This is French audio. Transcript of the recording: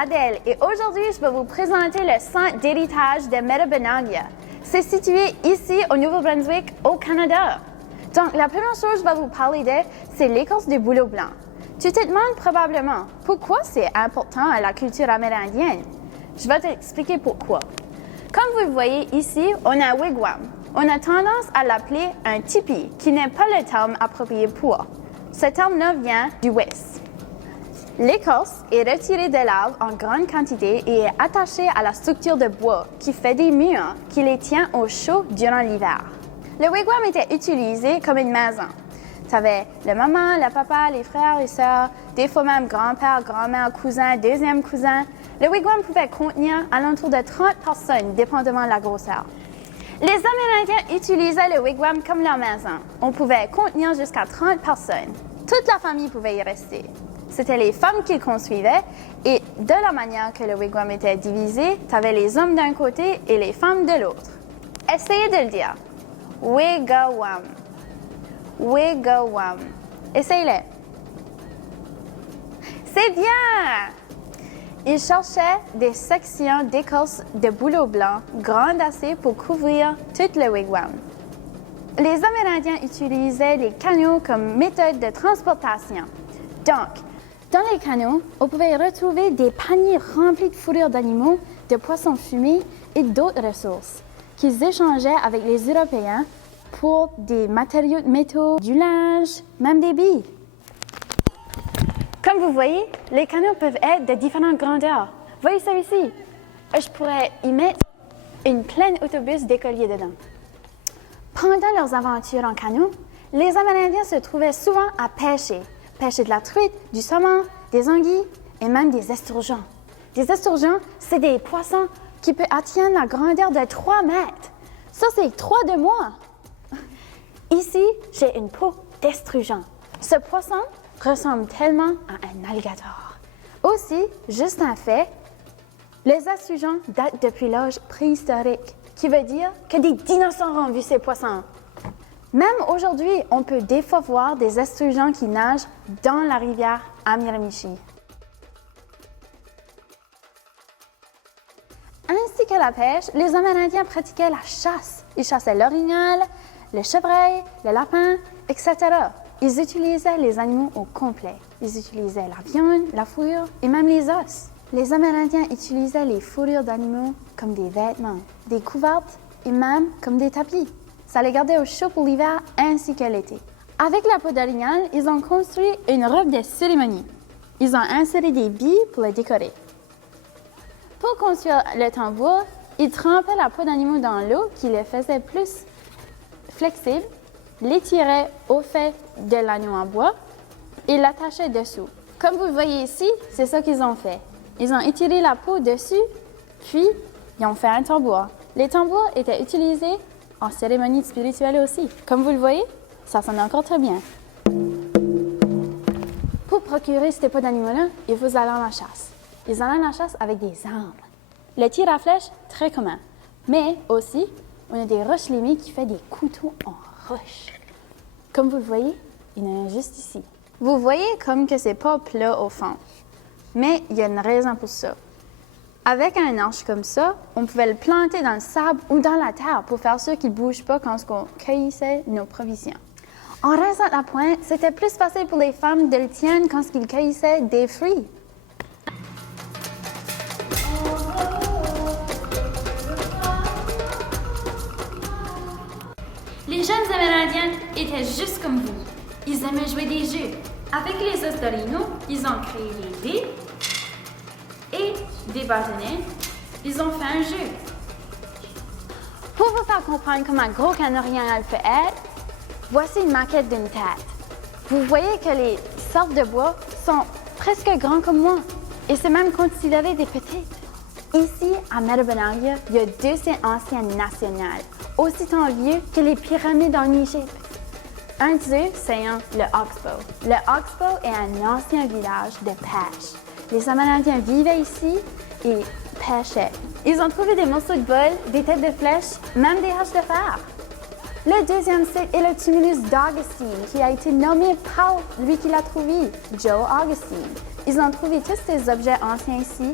Adèle et aujourd'hui, je vais vous présenter le centre d'héritage de Metabenaglia. C'est situé ici au Nouveau-Brunswick, au Canada. Donc, la première chose que je vais vous parler de, c'est l'écorce de bouleau blanc. Tu te demandes probablement pourquoi c'est important à la culture amérindienne. Je vais t'expliquer pourquoi. Comme vous le voyez ici, on a un wigwam. On a tendance à l'appeler un tipi, qui n'est pas le terme approprié pour. Ce terme-là vient du West. L'écorce est retirée de l'arbre en grande quantité et est attachée à la structure de bois qui fait des murs qui les tient au chaud durant l'hiver. Le wigwam était utilisé comme une maison. Tu avais la maman, le papa, les frères et sœurs, des fois même grand-père, grand-mère, cousin, deuxième cousin. Le wigwam pouvait contenir alentour de 30 personnes, dépendamment de la grosseur. Les Amérindiens utilisaient le wigwam comme leur maison. On pouvait contenir jusqu'à 30 personnes. Toute la famille pouvait y rester. C'était les femmes qui le construisaient et de la manière que le wigwam était divisé, tu avais les hommes d'un côté et les femmes de l'autre. Essayez de le dire. Wigwam. Wigwam. Essayez-le. C'est bien! Ils cherchaient des sections d'écorce de bouleau blanc grandes assez pour couvrir tout le wigwam. Les Amérindiens utilisaient les canaux comme méthode de transportation. Donc, dans les canaux, on pouvait retrouver des paniers remplis de fourrures d'animaux, de poissons fumés et d'autres ressources qu'ils échangeaient avec les Européens pour des matériaux de métaux, du linge, même des billes. Comme vous voyez, les canaux peuvent être de différentes grandeurs. Voyez celui-ci. Je pourrais y mettre une pleine autobus d'écoliers dedans. Pendant leurs aventures en canot, les Amérindiens se trouvaient souvent à pêcher. Pêcher de la truite, du saumon, des anguilles et même des esturgeons. Des esturgeons, c'est des poissons qui peuvent atteindre la grandeur de 3 mètres. Ça, c'est 3 de moi. Ici, j'ai une peau d'esturgeon. Ce poisson ressemble tellement à un alligator. Aussi, juste un fait, les esturgeons datent depuis l'âge préhistorique, qui veut dire que des dinosaures ont vu ces poissons. Même aujourd'hui, on peut des fois voir des esturgeons qui nagent dans la rivière à Miramichi. Ainsi que la pêche, les Amérindiens pratiquaient la chasse. Ils chassaient l'orignal, le chevreuil, le lapin, etc. Ils utilisaient les animaux au complet. Ils utilisaient la viande, la fourrure et même les os. Les Amérindiens utilisaient les fourrures d'animaux comme des vêtements, des couvertes et même comme des tapis. Ça les gardait au chaud pour l'hiver ainsi que l'été. Avec la peau d'orignal, ils ont construit une robe de cérémonie. Ils ont inséré des billes pour le décorer. Pour construire le tambour, ils trempaient la peau d'animaux dans l'eau qui les faisait plus flexibles, l'étiraient au fait de l'agneau en bois et l'attachaient dessous. Comme vous le voyez ici, c'est ça qu'ils ont fait. Ils ont étiré la peau dessus, puis ils ont fait un tambour. Les tambours étaient utilisés en cérémonie spirituelle aussi. Comme vous le voyez, ça sonne encore très bien. Pour procurer ces peaux d'animaux-là, il faut aller à la chasse. Ils allaient à la chasse avec des armes. Le tir à flèche, très commun. Mais aussi, on a des roches limées qui font des couteaux en roche. Comme vous le voyez, il y en a un juste ici. Vous voyez comme que c'est pas plat au fond. Mais il y a une raison pour ça. Avec un arche comme ça, on pouvait le planter dans le sable ou dans la terre pour faire sûr qu'il ne bouge pas quand on cueillissait nos provisions. En raison de la pointe, c'était plus facile pour les femmes de le tenir quand ils cueillissaient des fruits. Les jeunes Amérindiens étaient juste comme vous. Ils aimaient jouer des jeux. Avec les os d'orino, ils ont créé des dés et des bâtonnets. Ils ont fait un jeu. Pour vous faire comprendre comment gros qu'un orignal peut être, voici une maquette d'une tête. Vous voyez que les sortes de bois sont presque grands comme moi, et c'est même considéré des petites. Ici, à Metabenaglia, il y a 2 sites anciens nationaux, aussi tant vieux que les pyramides en Égypte. Un d'eux, c'est le Oxbow. Le Oxbow est un ancien village de pêche. Les Amérindiens vivaient ici et pêchaient. Ils ont trouvé des morceaux de bol, des têtes de flèches, même des haches de fer. Le deuxième site est le tumulus d'Augustine, qui a été nommé par lui qui l'a trouvé, Joe Augustine. Ils ont trouvé tous ces objets anciens ici